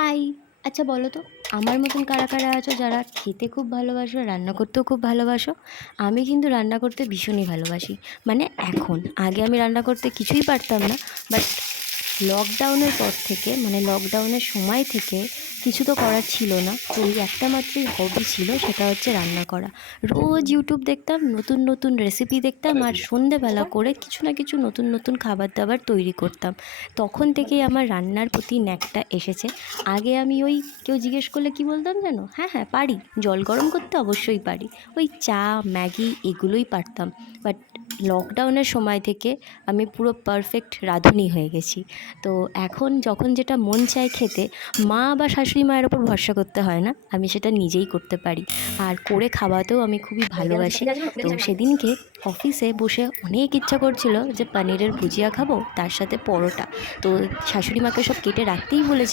High! আচ্ছা বলো তো, আমার মতন কারা কারা আছো যারা খেতে খুব ভালোবাসো, রান্না করতেও খুব ভালোবাসো? আমি কিন্তু রান্না করতে ভীষণই ভালোবাসি। মানে এখন, আগে আমি রান্না করতে কিছুই পারতাম না। বাট লকডাউনের পর থেকে, মানে লকডাউনের সময় থেকে কিছু তো করার ছিল না, তো ওই একটা মাত্রই হবি ছিল, সেটা হচ্ছে রান্না করা। রোজ ইউটিউব দেখতাম, নতুন নতুন রেসিপি দেখতাম, আর সন্ধেবেলা করে কিছু না কিছু নতুন নতুন খাবার দাবার তৈরি করতাম। তখন থেকেই আমার রান্নার প্রতি ন্যাকটা এসেছে। আগে আমি ওই, কেউ জিজ্ঞেস করলে কি বলতাম জানো? হ্যাঁ হ্যাঁ পারি, জল গরম করতে অবশ্যই পারি। ওই চা, ম্যাগি এগুলোই পারতাম। বাট লকডাউনের সময় থেকে আমি পুরো পারফেক্ট রাঁধুনি হয়ে গেছি। তো এখন যখন যেটা মন চায় খেতে, মা বা শাশুড়ি মায়ের ওপর ভরসা করতে হয় না, আমি সেটা নিজেই করতে পারি। আর করে খাওয়াতেও আমি খুবই ভালোবাসি। তো সেদিনকে অফিসে বসে অনেক ইচ্ছা করছিল যে পনিরের ভুজিয়া খাবো, তার সাথে পরোটা। তো শাশুড়ি মাকে সব কেটে রাখতেই বলেছি।